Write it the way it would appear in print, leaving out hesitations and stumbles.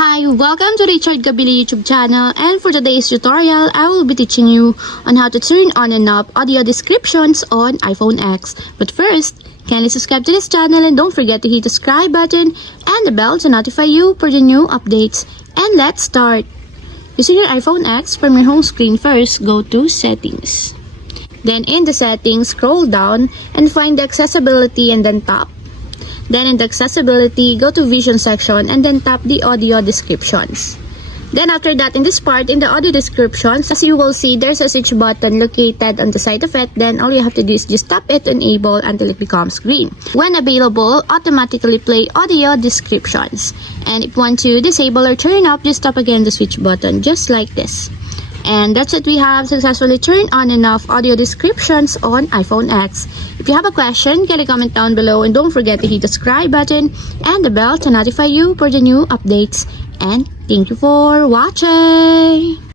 Hi, welcome to Richard Gabili YouTube channel, and for today's tutorial, I will be teaching you on how to turn on and off audio descriptions on iPhone X. But first, kindly subscribe to this channel and don't forget to hit the subscribe button and the bell to notify you for the new updates. And let's start. Using your iPhone X, from your home screen first, go to Settings. Then in the settings, scroll down and find the accessibility and then tap. Then in the accessibility, go to vision section and then tap the audio descriptions. Then after that, in this part, in the audio descriptions, as you will see, there's a switch button located on the side of it. Then all you have to do is just tap it to enable until it becomes green. When available, automatically play audio descriptions. And if you want to disable or turn off, just tap again the switch button, just like this. And that's it, we have successfully turned on and off audio descriptions on iPhone X. If you have a question, can you comment down below, and don't forget to hit the subscribe button and the bell to notify you for the new updates. And thank you for watching!